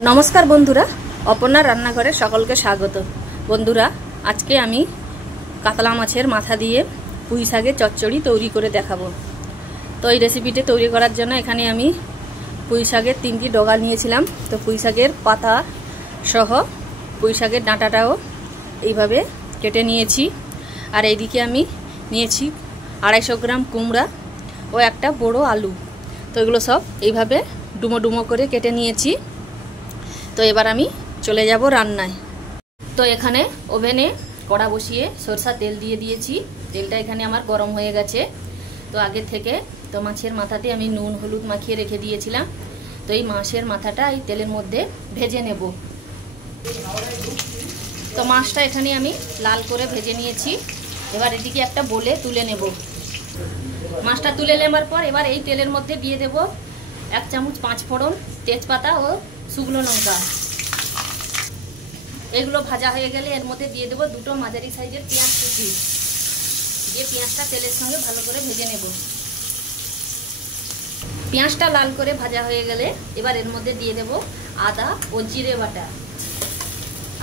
नमस्कार बंधुरा अपनार रान्नाघरे सकलके स्वागत। बंधुरा आज के आमी कातला माछेर माथा दिए पुई शाकेर चच्चड़ी तैरी करे देखाबो। तो ये रेसिपिटी तैरी करार जन्य एखाने आमी पुई शाकेर 3टी डगा नियेछिलाम। तो पुई शाकेर पाता सह पुई शाकेर डाँटाटाओ এইভাবে केटे नियेछि। और एइदिके आमी नियेछि 250 ग्राम कुमड़ा और एकटा बड़ो आलू। तो एगुलो सब এইভাবে डुमो डुमो करे केटे नियेछि। तो एबार आमी चले যাব রান্নায়। तो एखाने ओभेने कड़ा बसिए सरसा तेल दिए दिएछि। तेलटा एखाने आमार गरम हये गेছে। तो आगे থেকে तो माछेर माथाते आमी নুন হলুদ মাখিয়ে রেখে দিয়েছিলাম। तो এই মাছের মাথাটা এই তেলের মধ্যে ভেজে নেব। তো মাছটা এখানে আমি লাল করে ভেজে নিয়েছি। এবার এদিকে একটা বলে তুলে নেব। মাছটা তুলে নেবার পর এবার এই তেলের মধ্যে দিয়ে দেব 1 চামচ 5 ফোড়ন, তেজপাতা ও শুকনো লঙ্কা। এগুলো ভাজা হয়ে গেলে এর মধ্যে দিয়ে দেব দুটো মাঝারি সাইজের পেঁয়াজ কুচি। দিয়ে পেঁয়াজটা তেলের সঙ্গে ভালো করে ভেজে নেব। পেঁয়াজটা লাল করে ভাজা হয়ে গেলে এবার এর মধ্যে দিয়ে দেব আদা ও জিরে বাটা,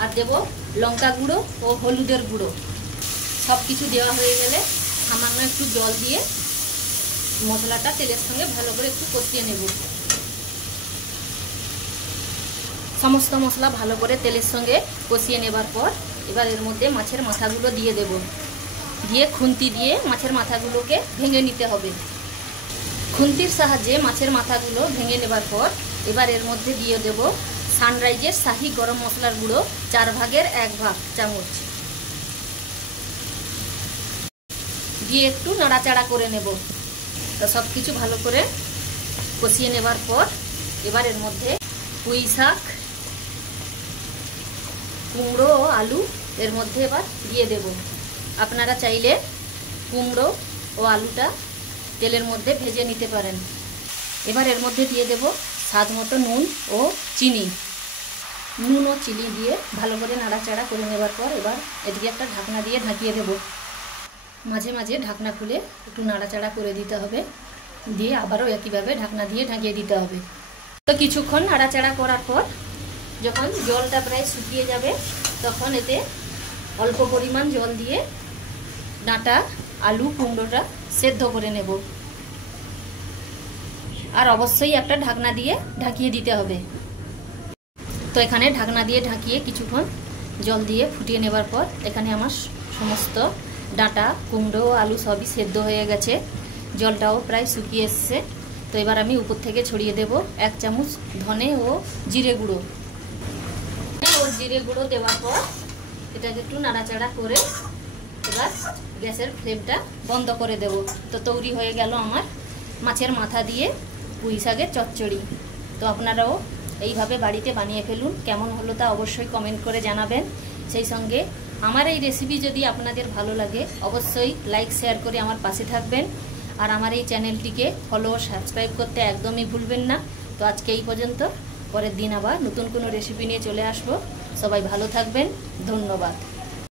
আর দেব লঙ্কা গুঁড়ো ও হলুদের গুঁড়ো। সব কিছু দেওয়া হয়ে গেলে সামান্য একটু জল দিয়ে মশলাটা তেলের সঙ্গে ভালো করে একটু কষিয়ে নেব। সমস্ত মশলা ভালো করে তেলের সঙ্গে কষিয়ে নেবার পর এবার এর মধ্যে মাছের মাথাগুলো দিয়ে দেব। দিয়ে খুন্তি দিয়ে মাছের মাথাগুলোকে ভেঙে নিতে হবে। খুন্তির সাহায্যে মাছের মাথাগুলো ভেঙে নেবার পর এবার এর মধ্যে দিয়ে দেব সানরাইজের শাহি গরম মশলার গুঁড়ো 4 ভাগের 1 ভাগ চামচ। দিয়ে একটু নাড়াচাড়া করে নেব। তো সব কিছু ভালো করে কষিয়ে নেবার পর এবার এর মধ্যে পুঁই শাক, কুমড়ো ও আলু এর মধ্যে এবার দিয়ে দেব। আপনারা চাইলে কুমড়ো ও আলুটা তেলের মধ্যে ভেজে নিতে পারেন। এবার এর মধ্যে দিয়ে দেব স্বাদ মতো নুন ও চিনি। নুন ও চিনি দিয়ে ভালো করে নাড়াচাড়া করে নেবার পর এবার এদিকে একটা ঢাকনা দিয়ে ঢাকিয়ে দেব। মাঝে মাঝে ঢাকনা খুলে একটু নাড়াচাড়া করে দিতে হবে। দিয়ে আবারও একইভাবে ঢাকনা দিয়ে ঢাকিয়ে দিতে হবে। তো কিছুক্ষণ নাড়াচাড়া করার পর যখন জলটা প্রায় শুকিয়ে যাবে তখন এতে অল্প পরিমাণ জল দিয়ে ডাঁটা আলু কুমড়োটা সেদ্ধ করে নেব। আর অবশ্যই একটা ঢাকনা দিয়ে ঢাকিয়ে দিতে হবে। তো এখানে ঢাকনা দিয়ে ঢাকিয়ে কিছুক্ষণ জল দিয়ে ফুটিয়ে নেবার পর এখানে আমার সমস্ত ডাঁটা কুমড়ো আলু সবই সেদ্ধ হয়ে গেছে। জলটাও প্রায় শুকিয়ে এসছে। তো এবার আমি উপর থেকে ছড়িয়ে দেব 1 চামচ ধনে ও জিরে গুঁড়ো। জিরে গুঁড়ো দেওয়ার পর এটাকে একটু নাড়াচাড়া করে এবার গ্যাসের ফ্লেমটা বন্ধ করে দেব। তো তৈরি হয়ে গেল আমার মাছের মাথা দিয়ে পুঁই শাকের চচ্চড়ি। তো আপনারাও এইভাবে বাড়িতে বানিয়ে ফেলুন। কেমন হলো তা অবশ্যই কমেন্ট করে জানাবেন। সেই সঙ্গে আমার এই রেসিপি যদি আপনাদের ভালো লাগে অবশ্যই লাইক শেয়ার করে আমার পাশে থাকবেন। আর আমার এই চ্যানেলটিকে ফলো ও সাবস্ক্রাইব করতে একদমই ভুলবেন না। তো আজকে এই পর্যন্ত। পরের দিন আবার নতুন কোনো রেসিপি নিয়ে চলে আসবো। সবাই ভালো থাকবেন। ধন্যবাদ।